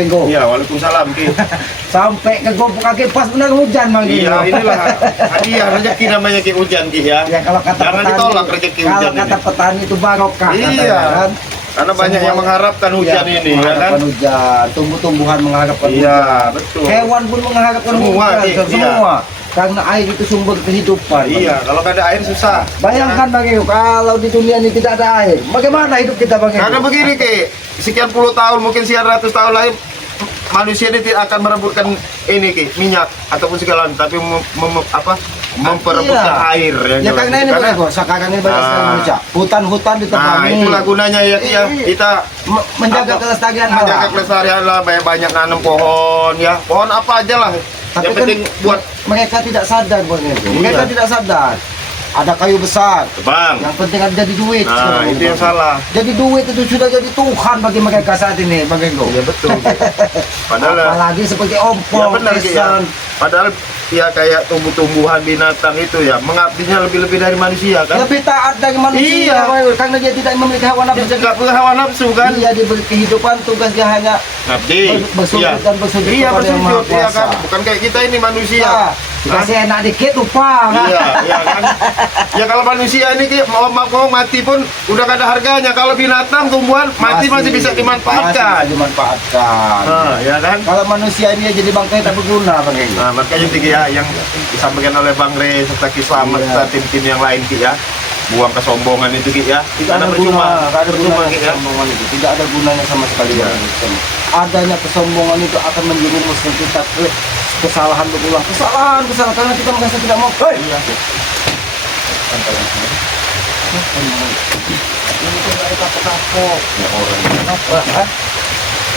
ke Go. Iya, waalaikumsalam Ki. Sampai ke gopuk kaki pas benar hujan Bang Ki. Iya, inilah hadiah rezeki namanya Ki hujan Ki ya. Ya kalau kata Jangan petani, ditolak rezeki hujan kalau kata ini. petani itu barokah. Iya. Katanya, kan? Karena banyak yang mengharapkan hujan Iya, ini ya kan. mengharapkan hujan, tumbuh-tumbuhan mengharapkan Iya, hujan. betul. Hewan pun mengharapkan Semua, hujan, Ki, semua. Karena air itu sumber kehidupan. Iya, kalau nggak ada air susah. Bayangkan Bang Eko, kalau di dunia ini tidak ada air, bagaimana hidup kita Bang Eko? Karena begini Ki, sekian puluh tahun, mungkin sekian ratus tahun lagi manusia ini tidak akan merebutkan ini Ki, minyak ataupun segala tapi memperebutkan air yang Ya jelas. karena ini Bang Eko, sekarang ini banyak sekali Indonesia. Hutan-hutan Nah, ditebangi. itulah gunanya ya Ki ya. Kita Menjaga kelestarian alam. menjaga kelestarian lah, banyak nanam pohon ya. Pohon apa aja lah. Tapi Yang kan penting buat mereka tidak sadar Bang Eko. Iya. Mereka tidak sadar. Ada kayu besar. Bang. Yang penting ada jadi duit. Nah, sekarang itu ini, yang Bang. salah. Jadi duit itu sudah jadi Tuhan bagi mereka saat ini Bang Eko. Iya betul. Padahal Apalagi seperti ya ompong, benar Ki ya. pisang. Padahal ya kayak tumbuh-tumbuhan binatang itu ya mengabdinya lebih-lebih dari manusia kan. Lebih taat dari manusia Iya. Bang Eko, karena dia tidak memiliki hawa nafsu. Dia nggak punya hawa nafsu kan. Dia diberi kehidupan, tugasnya hanya Ngabdi. bersujud dan bersujud Iya kepada Yang Maha bersujud iya kan. Kuasa. Bukan kayak kita ini manusia. Nah, dikasih enak dikit lupa kan? Iya, iya kan. Ya kalau manusia ini Ki, mau mati pun udah gak ada harganya. Kalau binatang, tumbuhan mati masih bisa dimanfaatkan. Masih dimanfaatkan. Nah, ya kan. Kalau manusia ini jadi bangkai tak berguna Bang Eko. Nah, makanya Ki ya yang disampaikan oleh Bang Rey serta Ki Slamet Iya. serta tim-tim yang lain Ki ya. Buang kesombongan itu Ki ya. Tidak ada percuma. guna, tidak ada Percuma, gunanya Ki ya. kesombongan itu. Tidak ada gunanya sama sekali. Iya. Bang Eko. Adanya kesombongan itu akan menjerumuskan kita ke kesalahan berulang, kesalahan karena kita merasa tidak mau. Hei! Iya. Ini tuh nggak ada kapok-kapok. Ya orang. Apa? Hah?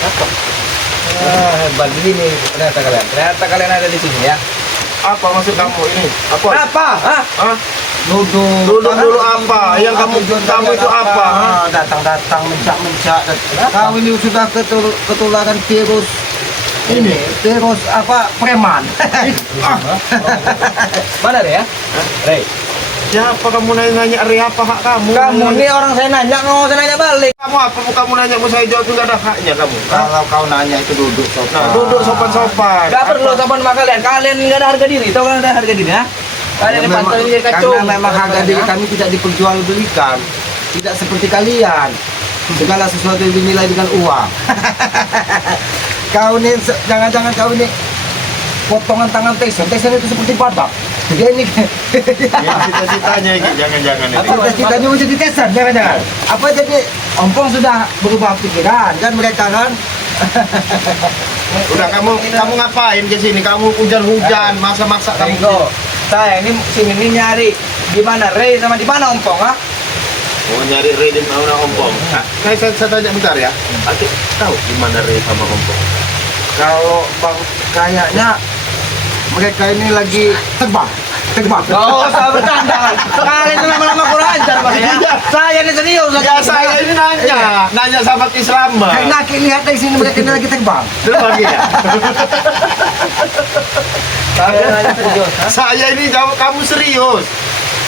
Apa? Hebat begini ternyata kalian. Ternyata kalian ada di sini ya. Apa maksud kamu ini? Apa? Apa? Hah? Hah? Duduk. Duduk dulu apa? Yang kamu itu apa? Hah? Datang-datang mencak-mencak. Kau ini sudah ketularan virus ini, virus apa? Preman. Mana deh ya? Rey. Siapa kamu nanya Rey apa hak kamu? Kamu nih orang saya nanya, nggak saya nanya balik. Kamu apa? Kamu nanya mau saya jawab juga ada haknya kamu. Kalau kau nanya itu duduk sopan. Nah, duduk sopan-sopan. Gak perlu sopan sama kalian. Kalian nggak ada harga diri. Tahu kan ada harga diri ya? Kalian ini pantauin jadi kacau. Karena memang harga diri kami tidak diperjualbelikan, tidak seperti kalian. Segala sesuatu yang dinilai dengan uang. Kau nih jangan-jangan kau ini potongan tangan Tyson. Tyson itu seperti badak. Dia ini Ya, cita-citanya ini jangan-jangan ini. apa cita-citanya mau jadi Tyson? Jangan-jangan. Apa jadi ompong sudah berubah pikiran kan mereka kan? Udah kamu ngapain ke sini? Kamu hujan-hujan, masa-masa kamu. Ringo, saya ini sini nyari di mana Rey sama di mana ompong ah? Mau nyari Rey di mana Ompong? Saya tanya bentar ya. Adik tahu di mana Rey sama Ompong? Kalau bang kayaknya mereka ini lagi terbang. Oh, saya bercanda. Kalian itu lama-lama kurang ajar Bang ya. Saya ini serius. Ya saya ini nanya sama Ki Slamet. Karena aku lihat dari sini mereka ini lagi terbang. Terbang ya. Saya nanya serius. Saya ini jawab kamu serius.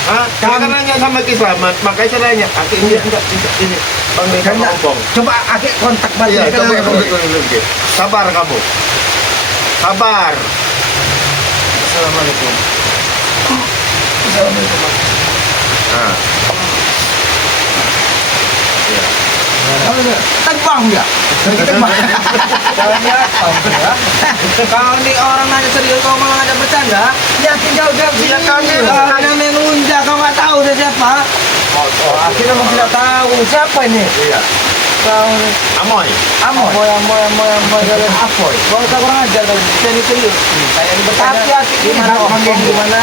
Hah? Kamu nanya sama Ki Slamet, makanya saya nanya. Adik ini enggak ini. Bang Rey sama Ompong. Coba aku kontak Iya, balik. coba kamu. Sabar kamu. Sabar. Assalamualaikum. Nah. Terbang dia. Lagi terbang. Jalannya apa ya? Kau nih orang nanya serius, kau malah ngajak bercanda. Yakin jauh-jauh Iya, kami. Ada mengunjak, kau nggak tahu dia siapa? Oh, akhirnya mau tidak tahu siapa ini. Iya. Kau Amoy. Amoy. Apoy. Kau usah kurang ajar, kau jadi serius. Saya ini bertanya. Hati-hati Di mana ini, ompong, Bang. di mana?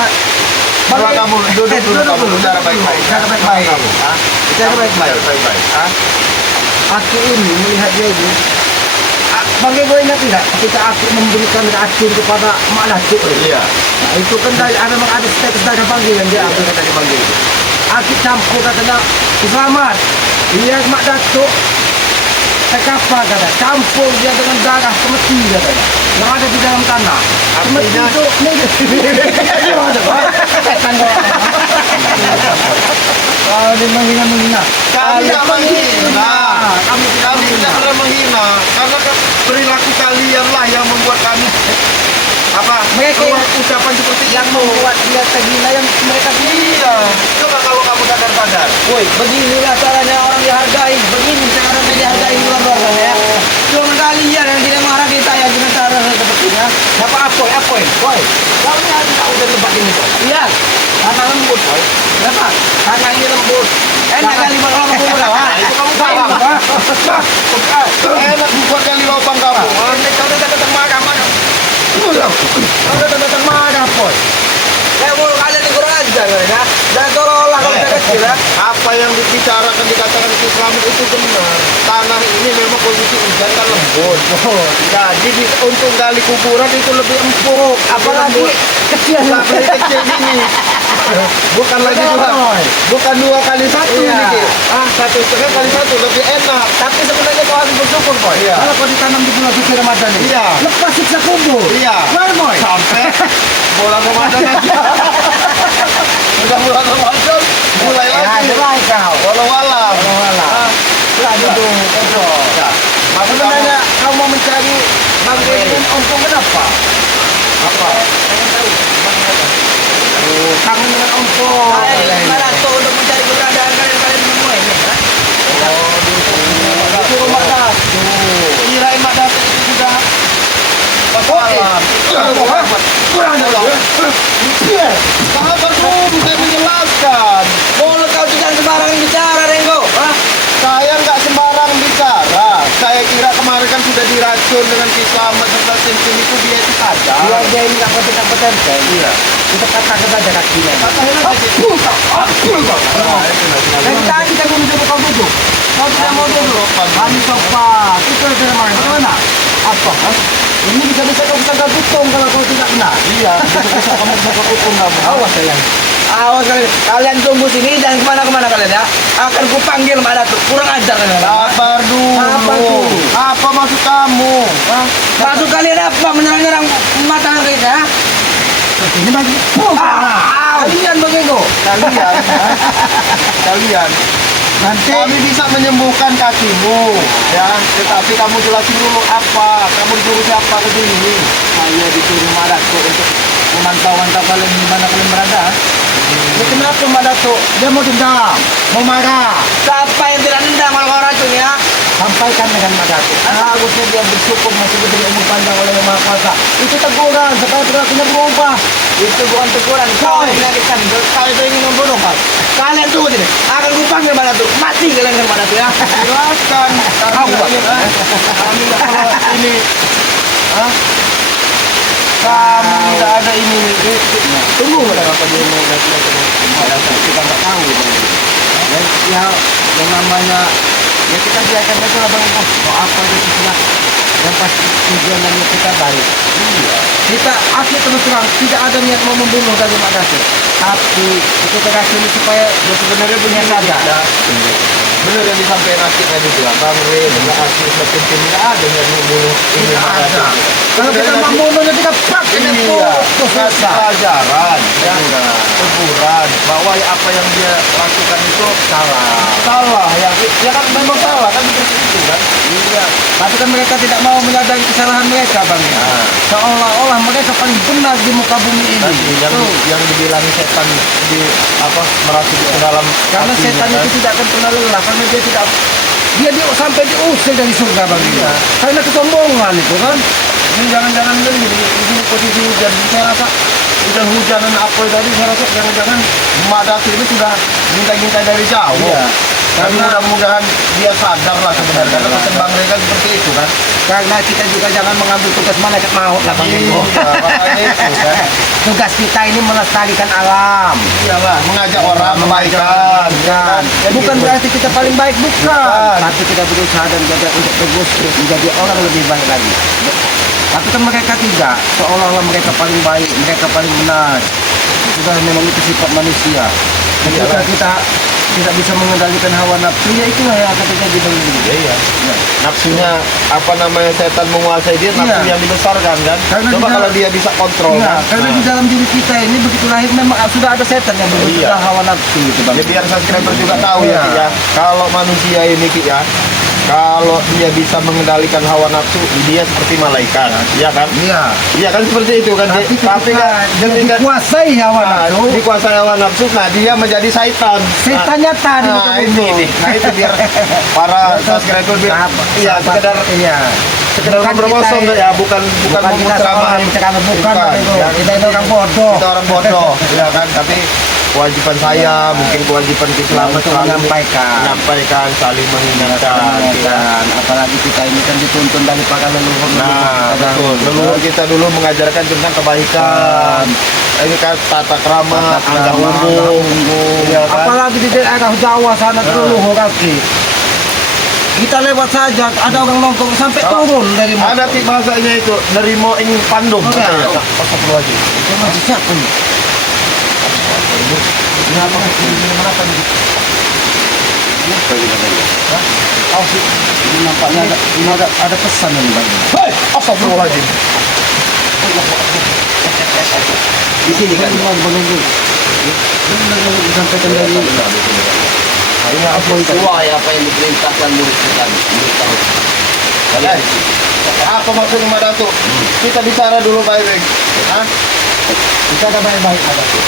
Coba kamu duduk dulu, bicara baik-baik. Bicara baik-baik. Kamu, ah? Bicara baik-baik. Baik-baik. Ah? Aku ini melihat dia ini. Bang Ego ingat tidak ketika aku memberikan racun kepada Mak Datuk? Iya. Nah, itu kan ada status dari panggilan dia apa kata dia panggil. Aku campur katanya selamat. Iya Mak Datuk. Apa kata campur dia dengan darah semeti katanya yang ada di dalam tanah. Semeti itu kalau dia menghina. Kami tidak menghina. Kami Kami tidak pernah menghina. Karena perilaku kalian keluar ucapan seperti yang itu. membuat dia tergila yang mereka sendiri. Iya. Coba kalau kamu sadar-sadar. Woi, beginilah caranya orang dihargai. Begini cara orang dihargai di luar luar ya. Cuma kalian yang tidak menghargai saya dengan cara sepertinya. Siapa Apoy? Woi, kau ini harus tahu dari tempat ini kok. Iya, karena lembut, boy. Kenapa? Karena ini lembut. Enak kali kalau kamu lawan. Itu kamu paham. Enak buat kali lubang kamu. Kau datang marah. Kau datang marah, boy. Saya mau kalian kurang ajar ya. Dan seolah-olah kalau saya kecil ya. Apa yang dibicarakan dikatakan Islam itu benar. Tanah ini memang posisi hujan kan lembut. Jadi untuk gali kuburan itu lebih empuk. Apalagi kecil. Sampai kecil gini. Bukan lagi bukan 2 kali 1 Iya. nih. 1,5 kali 1 lebih enak. Tapi sebenarnya kau harus bersyukur, boy. Iya. Kalau kau ditanam di bulan suci Ramadan ini. Iya. Lepas siksa kubur. Iya. Benar, boy. Sampai bulan Ramadan aja. Udah bulan Ramadan mulai lagi. Jelas kau. Walau-walau. Lagi tuh. Ya. Maksud Sebenarnya kamu kau mau mencari bangkai ini untung kenapa? apa? Kangen dengan untung. Gimana tuh untuk mencari keberadaan kalian semua ini? Itu rumah Datu. Kirain Mak Datuk itu sudah Kurang dong. Sahabat dulu, saya menjelaskan. Mulut kau jangan sembarangan bicara, Renggo. Saya nggak sembarang bicara. Saya kira kemarin kan sudah diracun dengan Kislamet serta Simsim itu dia itu sadar. Dia ini nggak kompeten. Iya. Kita katakan saja kakinya. Katakan aja. Dari tadi kita belum coba kau duduk. Kau tidak mau duduk. Kami sopan. Itu yang tidak mau. Bagaimana? Apa? Ini bisa kau bisa hitung kalau kau tidak benar. Iya, bisa kamu bisa hukum kamu. Awas sayang. Awas kalian tunggu sini dan kemana-kemana kalian ya. Akan kupanggil Mak Datuk. Kurang ajar kalian. Sabar dulu. Apa tuh? Apa maksud kamu? Maksud kalian apa? Menyerang-nyerang mata kita? Ya? Ini bagi. Kalian bagaimana? Kalian. Nanti Kami bisa menyembuhkan kakimu, ya. Tetapi kamu jelasin dulu apa? Kamu disuruh siapa ke sini? saya disuruh Mak Datuk untuk memantau kalian di mana kalian berada. Ya kenapa Mak Datuk? Dia mau dendam, mau marah. Siapa yang tidak dendam kalau kau racun ya? Sampaikan dengan Mak Datuk. Harusnya dia bersyukur masih diberi umur panjang oleh Yang Maha Kuasa. Itu teguran supaya perilakunya berubah. Itu bukan teguran. Kau yang menyakitkan. Kau itu ingin membunuh kau. Kalian tunggu sini. Akan kupanggil Mak Datuk. Mati kalian dengan Mak Datuk ya. Silakan. Kami nggak kalau ini. Hah? Kamu tidak ada ini. Tunggu apa dia mau datang Mak Datuk. Kita nggak tahu. Dan ya yang namanya ya kita biarkan aja lah bang. Mau apa itu sudah. Yang pasti tujuan dan niat kita baik. Iya. Kita asli terus terang tidak ada niat mau membunuh dari Mak Datuk. Tapi itu terasini supaya dia sebenarnya punya sadar. Benar yang disampaikan Akif tadi bilang, Bang Re, dengan Akif semakin tidak ada yang membunuh ini. Tidak ada. Kalau kita membunuhnya kita pakai Iya, kasih susah. pelajaran, ya, teguran bahwa ya apa yang dia lakukan itu salah, ya kan memang salah kan seperti itu kan. Iya. Tapi kan mereka tidak mau menyadari kesalahan mereka bang. Nah. Seolah-olah mereka paling benar di muka bumi ini. Tadi yang dibilang setan di apa merasuk ke dalam Karena hatinya, setan kan. itu tidak akan pernah lelah karena dia sampai diusir dari surga bang. Iya. Karena kesombongan itu kan. Ini jangan-jangan ini di sini posisi hujan, saya rasa hujan-hujanan apa tadi saya rasa jangan-jangan Mak Datuk ini sudah minta-minta dari jauh. Iya. Tapi mudah-mudahan dia sadar lah sebenarnya karena pesan Bang Reza seperti itu kan. Karena kita juga jangan mengambil tugas malaikat maut lah bang. Iya, makanya itu kan. Tugas kita ini melestarikan alam. Iyalah, mengajak orang kebaikan. Bukan, bukan gitu. berarti kita paling baik, bukan. Tapi kita berusaha dan jaga untuk terus menjadi orang lebih baik lagi. Tapi kan mereka tidak, seolah-olah mereka paling baik, mereka paling benar. Sudah memang itu sifat manusia. Ketika kita tidak bisa mengendalikan hawa nafsu, ya itulah yang akan terjadi dengan diri. Iya. Nafsunya apa namanya setan menguasai dia, nafsu Iya. yang dibesarkan kan. Karena Coba di kalau dalam- dia bisa kontrol Iya, kan. karena di dalam diri kita ini begitu lahir memang sudah ada setan yang berbentuk Iya. hawa nafsu gitu bang. Ya biar subscriber juga tahu Iya. ya, Ki, ya. Kalau manusia ini Ki, ya kalau dia bisa mengendalikan hawa nafsu, dia seperti malaikat, ya kan? Iya. Iya kan seperti itu kan. Tapi Tapi kan ketika dikuasai hawa nafsu, dikuasai hawa nafsu, nah dia menjadi syaitan. setan nyata di muka Nah, bumi. ini nih. Nah, itu biar para subscriber biar iya sekedar iya. sekedar Bukan ngobrol kita- kosong ya, bukan Bukan kita ceramah. seorang ceramah, bukan itu. Ya, Kita itu orang bodoh. kita orang bodoh, ya kan? Tapi kewajiban saya, mungkin kewajiban Islam Untuk selalu menyampaikan, saling mengingatkan. Ya. dan apalagi kita ini kan dituntun dari para leluhur. Nah, betul. Leluhur kita dulu mengajarkan tentang kebaikan. Ini kan tata krama, tangga umum. Iya kan? Apalagi di daerah Jawa sana leluhur kaki. Kita lewat saja, ada orang nongkrong sampai turun dari motor. Ada sih bahasanya itu, nerimo ing pandum. Oke. Astagfirullahaladzim. Itu masih siapa nih? Kenapa ini apa nih? Oh sih, ini nampaknya ada pesan yang banyak. Hei, astagfirullahaladzim. Di sini kan. Menunggu. Disampaikan dari Ini apa itu? Sesuai apa yang diperintahkan murid kita. Murid tahu. Kalian di sini. Apa maksudnya Mbak Datuk? Kita bicara dulu baik-baik. Hah? kita ada baik-baik ada tuh.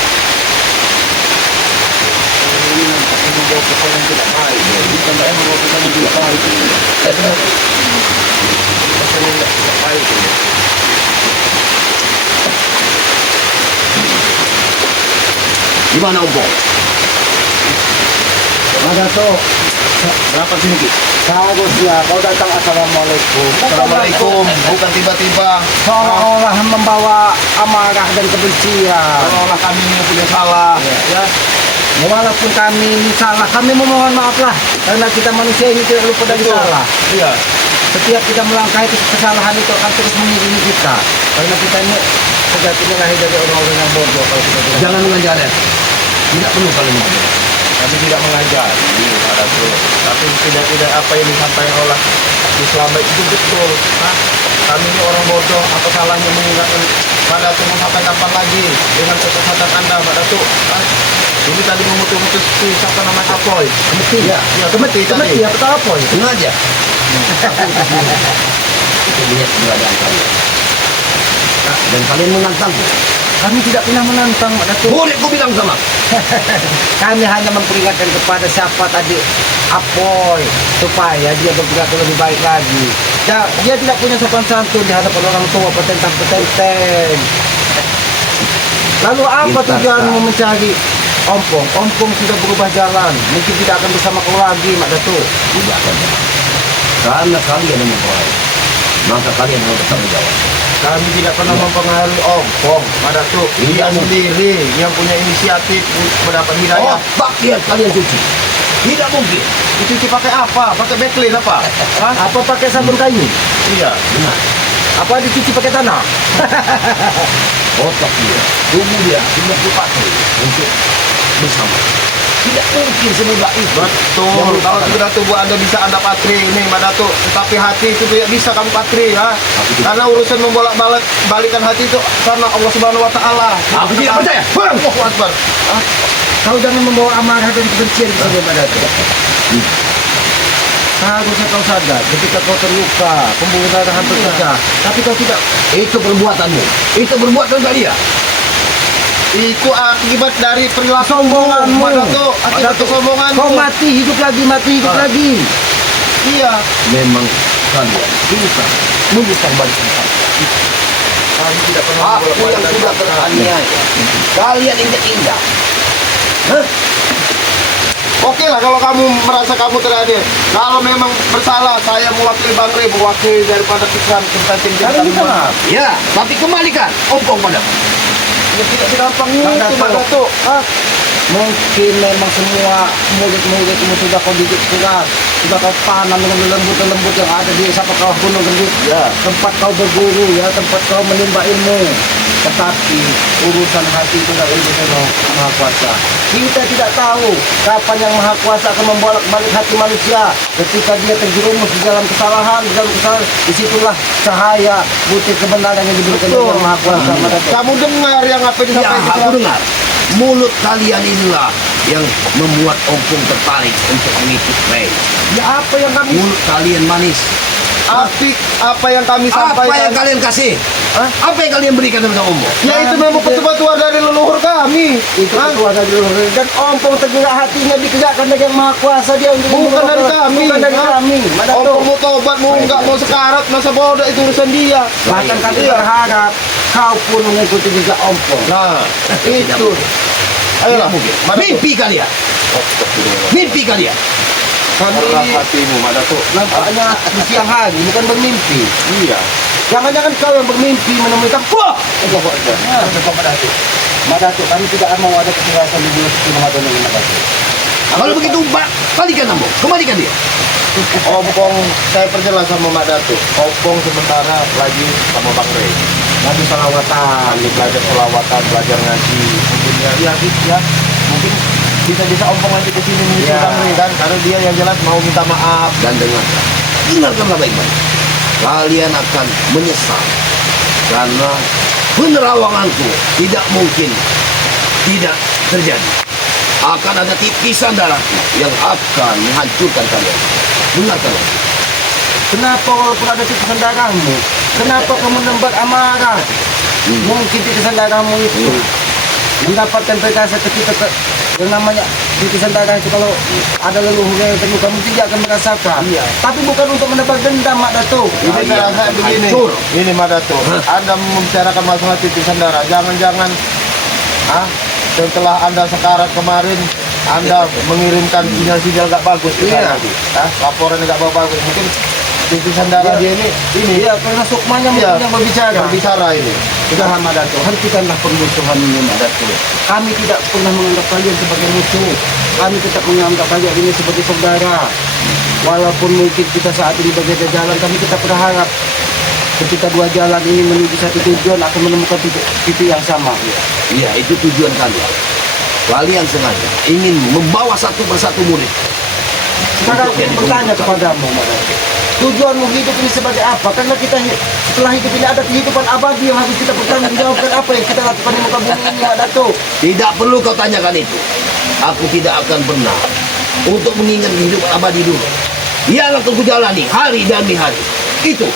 Gimana Umpong? Ada tuh. Berapa sini Ki? Seharusnya kau datang assalamualaikum. Assalamualaikum. Bukan tiba-tiba. Seolah-olah membawa amarah dan kebencian. Seolah kami yang punya salah. Ya. Walaupun kami ini salah, kami memohon maaf lah. Karena kita manusia ini tidak lupa dari Betul. salah. Iya. Setiap kita melangkahi kesalahan itu akan terus mengiringi kita. Karena kita ini sejatinya lahir dari orang-orang yang bodoh kalau kita tidak. Jangan mengajar ya. Tidak perlu kalian mengajar. Kami tidak mengajar. Ada tuh. Tapi tidak apa yang disampaikan oleh Islam itu betul. Hah? Kami ini orang bodoh. Apa salahnya mengingatkan Pak Datuk sampai kapan lagi dengan kesesatan Anda, Pak Datuk? Hah? Ini tadi memutus-mutus si siapa namanya Apoy. Kemeti ya. Ya, kemeti tadi. Ya betul apa ya? Sengaja. Itu lihat keberadaan kalian. Nah, dan kalian menantangku. Kami tidak pernah menantang Pak Datuk. Boleh kau bilang sama. Kami hanya memperingatkan kepada siapa tadi Apoy supaya dia bergerak lebih baik lagi. Dia tidak punya sopan santun di hadapan orang tua petentang-petenteng. Lalu apa Pintar, tujuanmu Kak. mencari Ompong? Ompong sudah berubah jalan. Mungkin tidak akan bersama kau lagi, Mak Datuk. Tidak akan. Karena kalian yang mempengaruhi. Maka kalian harus bertanggung jawab. Kami tidak pernah mempengaruhi Ompong, Pak Datuk. Dia sendiri yang punya inisiatif mendapat hidayah. Oh, pakaian kalian cuci. Tidak mungkin. Dicuci pakai apa? Pakai backline apa? Hah? Apa pakai sabun kayu? Iya. Benar. Apa dicuci pakai tanah? Otak dia, tubuh dia tidak dipakai untuk bersama. Tidak mungkin semudah itu. Betul. Kalau sudah tubuh Anda bisa Anda patri ini, Pak Datuk. Tetapi hati itu tidak bisa kamu patri, ya. Karena urusan membolak-balikan hati itu karena Allah Subhanahu Wa Taala. Aku tidak percaya. Allahu Akbar. Kau jangan membawa amarah dan kebencian di sini, Pak Datuk. Harusnya kau sadar ketika kau terluka, pembuluh darah hampir pecah, tapi kau tidak. Itu perbuatanmu. Itu perbuatan kalian. Itu akibat dari perilaku Sombonganmu. Pak Datuk. Akibat kesombonganmu. Kau mati hidup lagi. Iya. Memang kalian bisa memutar balik Kami tidak pernah Aku yang sudah teraniaya. Kalian injak-injak. Hah? Oke lah kalau kamu merasa kamu teradil. Kalau memang bersalah, saya mewakili Bang Rey, mewakili daripada pikiran tentang tim Kalian bisa nggak? Ya, tapi kembalikan ompong padaku. Ya, tidak segampang itu, Pak Datuk. Mungkin memang semua murid-muridmu sudah kau didik keras, sudah kau tanam dengan lembut-lembut yang ada di siapa kau gunung gendut. Ya. Tempat kau berguru ya, tempat kau menimba ilmu. Tetapi urusan hati itu adalah urusan yang Maha Kuasa. Kita tidak tahu kapan yang Maha Kuasa akan membolak-balik hati manusia. Ketika dia terjerumus di dalam kesalahan, disitulah cahaya, butir kebenaran yang diberikan Betul. oleh Maha Kuasa. Pada Kamu dengar yang apa yang Ya, disampaikan? aku dengar. mulut kalian inilah yang membuat Ompong tertarik untuk mengikut Ray. Ya apa yang kami Mulut kalian manis. Apik apa yang kami Apa yang sampaikan. kalian kasih? Apa yang kalian berikan kepada Ompong? Ya itu memang petua-petua dari leluhur kami. Itu ketua dari leluhur. Dan Ompong tergerak hatinya dikerjakan dengan Maha Kuasa dia untuk Bukan dari kami. Bukan dari kami. Mak Datuk. Ompong mau tobat, mau enggak, mau sekarat, masa bodoh itu urusan dia. Bahkan kami berharap kau pun mengikuti juga Ompong. Nah, Itu. ayolah. Mimpi kalian. Mimpi kalian. Kami hatimu, Mak Datuk. nampaknya di siang hari bukan bermimpi. Iya. Jangan-jangan kau yang bermimpi menemui wah! Allahu Akbar. Mak Datuk, kami tidak mau ada kekerasan di bulan suci Ramadan ini, Mak Datuk. Kalau begitu, balikan Ompong. Kembalikan dia. Ompong, saya perjelas sama Mak Datuk. Ompong sementara lagi sama Bang Rey. Lagi salawatan. Kami belajar selawatan, belajar ngaji. Mungkin ya, mungkin bisa Ompong nanti ke sini menyusul Ya. Bang Rey kan, karena dia yang jelas mau minta maaf. Dan dengarkanlah baik-baik. Kalian akan menyesal karena penerawanganku tidak mungkin tidak terjadi. Akan ada titisan darahku yang akan menghancurkan kalian. Dengarkanlah. Kenapa walaupun ada titisan darahmu? Kenapa kau menembat amarah? Mungkin titisan darahmu itu mendapatkan perkasa ketika yang namanya titisan darah itu kalau ada leluhurnya yang terluka mungkin dia akan merasakan. Iya. Tapi bukan untuk menebak dendam, Mak Datuk. Ini Kalian saya rasa akan begini, hancur. ini Mak Datuk, Anda membicarakan masalah titisan darah, jangan-jangan setelah Anda sekarat kemarin, Anda mengirimkan sinyal-sinyal gak bagus ke Iya. sana. Laporan yang gak bagus, mungkin titisan darah dia ini Iya, karena sukmanya Iya. mungkin yang berbicara. berbicara ini. Sudah, Mak Datuk, hentikanlah permusuhan ini, Mak Datuk. Kami tidak pernah menganggap kalian sebagai musuh. Kami tetap menganggap kalian ini sebagai saudara. Walaupun mungkin kita saat ini berbeda jalan, kami tetap berharap ketika dua jalan ini menuju satu tujuan akan menemukan titik yang sama. Iya, itu tujuan kalian. Kalian sengaja ingin membawa satu persatu murid. Sekarang Untuk aku jadi bertanya pengikut kepadamu, Mak Datuk. Tujuanmu hidup ini sebagai apa? Karena kita setelah hidup ini ada kehidupan abadi yang harus kita pertanggungjawabkan apa yang kita lakukan di muka bumi ini, Mak Datuk. Tidak perlu kau tanyakan itu. Aku tidak akan pernah untuk mengingat kehidupan abadi dulu. Yang akan kujalani hari demi hari. Itu.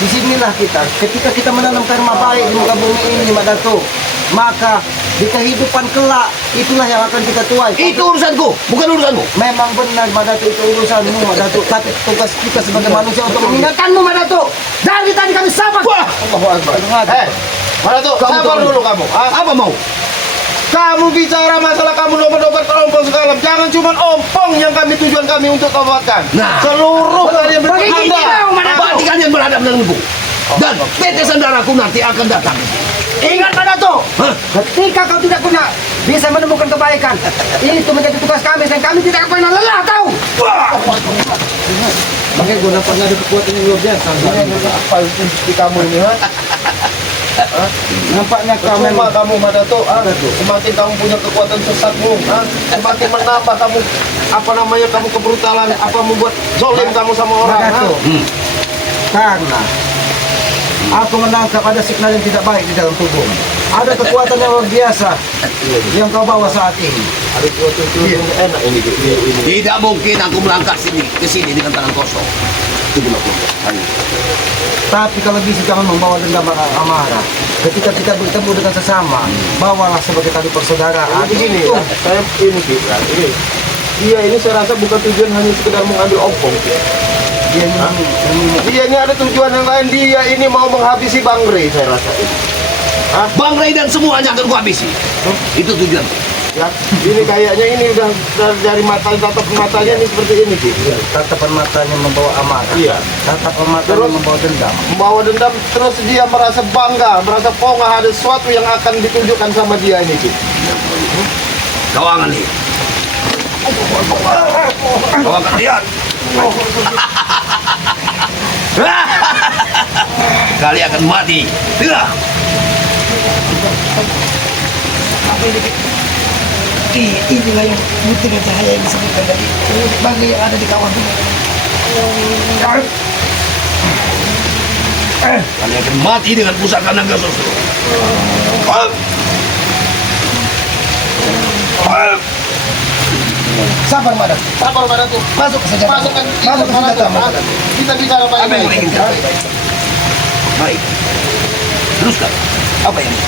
Disinilah kita, ketika kita menanamkan rumah baik di muka bumi ini, Mak Datuk, maka di kehidupan kelak, itulah yang akan kita tuai. Itu urusanku, bukan urusanmu. Memang benar, Mak Datuk, itu urusanmu, Mak Datuk. Tapi tugas kita sebagai manusia untuk mengingatkanmu, Mak Datuk. Dari tadi kami sabar. Wah, Allahu Akbar. Mak Datuk, Kamu sabar tahu. dulu kamu. apa mau? Kamu bicara masalah kamu obat-obat ke Ompong sekarang. Jangan cuma Ompong yang tujuan kami untuk obatkan. Nah. Seluruh kalian berikut Anda. Berarti kalian berhadapan denganku. Dan tetesan darahku nanti akan datang. Ingat Mak Datuk, Hah? ketika kau tidak punya bisa menemukan kebaikan, itu menjadi tugas kami dan kami tidak akan pernah lelah tahu. Makanya gue dapatnya ada kekuatan yang luar biasa. Apa itu kamu ini? Nampaknya kau Cuma memang kamu Mak Datuk, semakin kamu punya kekuatan sesatmu, semakin menambah kamu kamu kebrutalan, membuat zolim kamu sama orang. Mak Datuk. Karena aku menangkap ada signal yang tidak baik di dalam tubuh. Ada kekuatan yang luar biasa yang kau bawa saat ini. Ada sesuatu yang enak ini. Tidak mungkin aku melangkah ke sini dengan tangan kosong. Itu belum hari. Tapi kalau bisa jangan membawa dendam amarah. Ketika kita bertemu dengan sesama, bawalah sebagai tali persaudaraan. Begini, Itu. saya ini dia ini saya rasa bukan tujuan hanya sekedar mengambil Ompong. Dia Dia ini ada tujuan yang lain. Dia ini mau menghabisi Bang Rey, saya rasa. Bang Ray dan semuanya akan kuhabisi. Itu tujuan. Ya, ini kayaknya ini udah dari tatapan matanya ini seperti ini, Ki. tatapan matanya membawa amarah. Iya. Tatapan matanya Terus? membawa dendam. Membawa dendam, terus dia merasa bangga, merasa pongah ada sesuatu yang akan ditunjukkan sama dia ini, Ki. Kau akan lihat. Kau akan lihat. Kalian akan mati. Tidak. Inilah yang buktikan cahaya yang disebutkan dari bagi yang ada di kawan ini. Kalian akan mati dengan pusaka naga susu. Sabar Mak Datuk. Sabar pada tuh. Masuk ke senjata. Masukkan Masuk ke senjata Mak Datuk. Kita bicara Apa yang kau baik-baik. inginkan? Baik. Teruskan. Apa ini?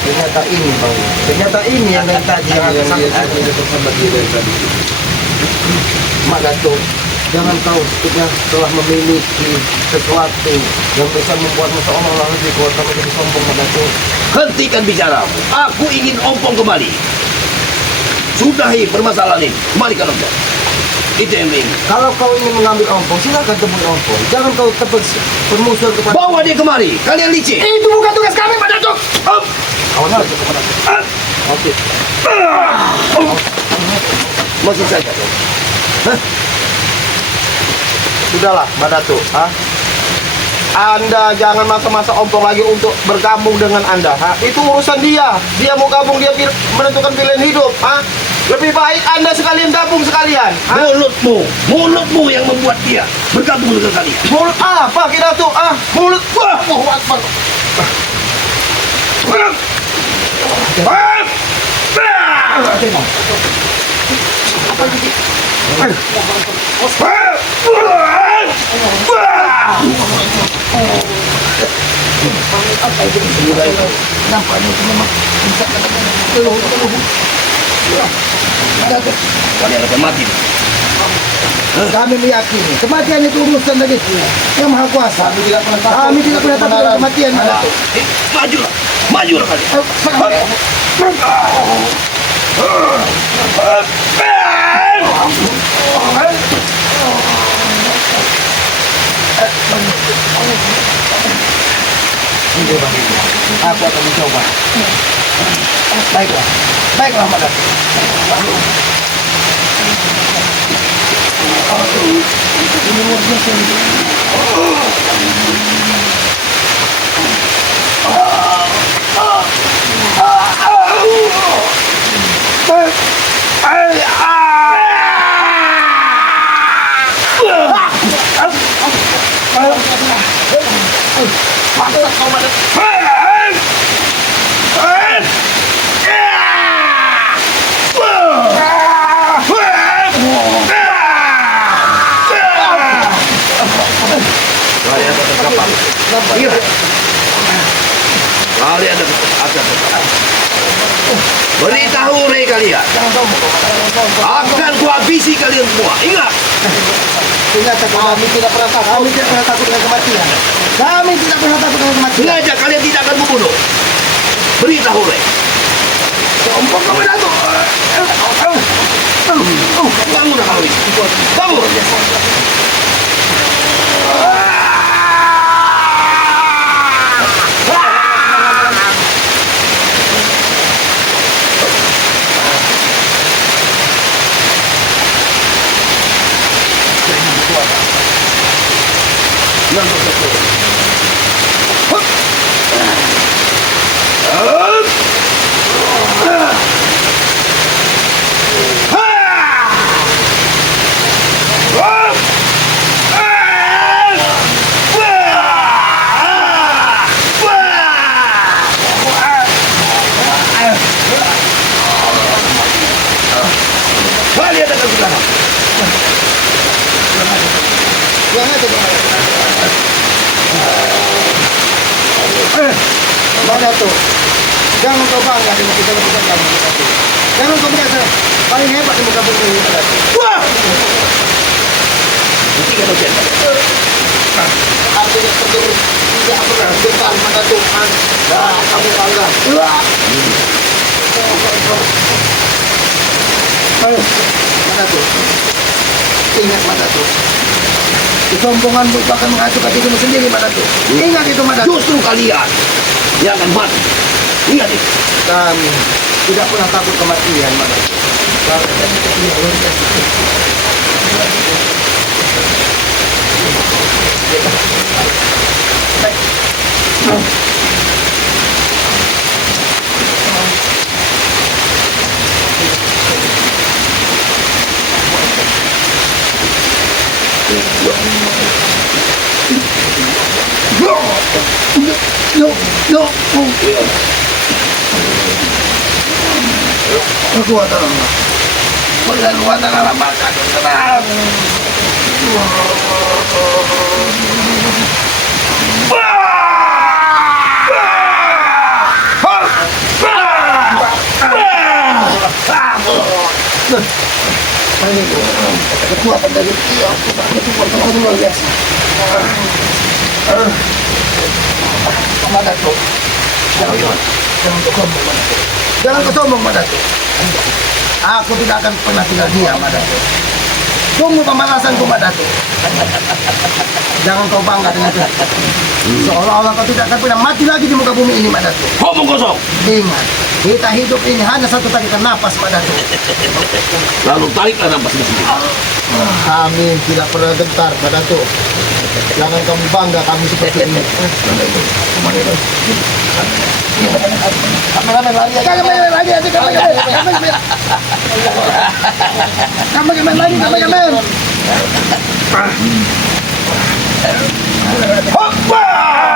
Ternyata ini Bang. Ternyata ini yang dari tadi yang bersama dia dari tadi. Mak Datuk, jangan kau sudah telah memiliki sesuatu yang bisa membuatmu seolah-olah lebih kuat tapi jadi sombong Mak Datuk. Hentikan bicaramu. Aku ingin ompong kembali. Sudahi permasalahan ini. Kembalikan ompong. Itu yang ingin. Kalau kau ingin mengambil ompong, silakan temui ompong. Jangan kau tebus bermusuh kepada. Bawa dia kemari. Kalian licik. Itu bukan tugas kami, Pak Datuk. Awas saja Mak Datuk. Oke. Masuk saja. Sudahlah, Mbak Datuk. Anda jangan masa-masa ompong lagi untuk bergabung dengan Anda. Itu urusan dia. Dia mau gabung, dia menentukan pilihan hidup. Lebih baik Anda sekalian gabung sekalian. Mulutmu yang membuat dia bergabung dengan kalian. Mulut apa, Ki Datuk? Mulut. Wah, Allahu Akbar. Kalian akan mati. Kami meyakini kematian itu urusan dari Yang Maha Kuasa. Kami tidak pernah takut dengan kematian Mak Datuk. Majulah. Majulah kalian. Aku akan mencoba. Baiklah. Baiklah Mak Datuk. Ini luar biasa ini. Kalian akan terkapar. Kalian akan terkapar. Beritahu Rey kalian. Akan kuhabisi kalian semua. Ingat. Ternyata kami tidak pernah takut. Kami tidak pernah takut dengan kematian. Kami tidak pernah takut dengan kematian. Sengaja kalian tidak akan membunuh. Beritahu Rey. Sombong kamu Datuk. Bangun kamu ini. Bangun. Kalian akan selamat. Mak Datuk, jangan kau bangga dengan kita lakukan kamu Mak Datuk. Jangan kau merasa paling hebat di muka bumi ini Mak Datuk. Wah! Buktikan ujian kalian. Aku tidak pernah depan, Pak Datuk. Kamu bangga. Mak Datuk, ingat Mak Datuk. Kesombonganmu itu akan menghancurkan dirimu sendiri Mak Datuk. Ingat itu Mak Datuk. Justru kalian yang akan mati. Ingat itu. Kami tidak pernah takut kematian Mak Datuk. Kekuatan Allah. Kekuatan Allah maka tenang. Kekuatan dari dia, kekuatan Allah luar biasa. Madato, jangan kau sombong Madato. Jangan kau sombong Madato. Aku tidak akan pernah tinggal diam Madato. Tunggu pembalasanku Madato. Jangan kau bangga dengan itu. Seolah-olah kau tidak akan pernah mati lagi di muka bumi ini Madato. Ngomong kosong. Ingat, kita hidup ini hanya satu tarikan napas Madato. Lalu tariklah nafas di sini. Kami tidak pernah gentar Madato. Jangan kamu bangga kami seperti ini. Kameramen lari aja. Kameramen lari aja. Kameramen lari. Kameramen. Hoppa!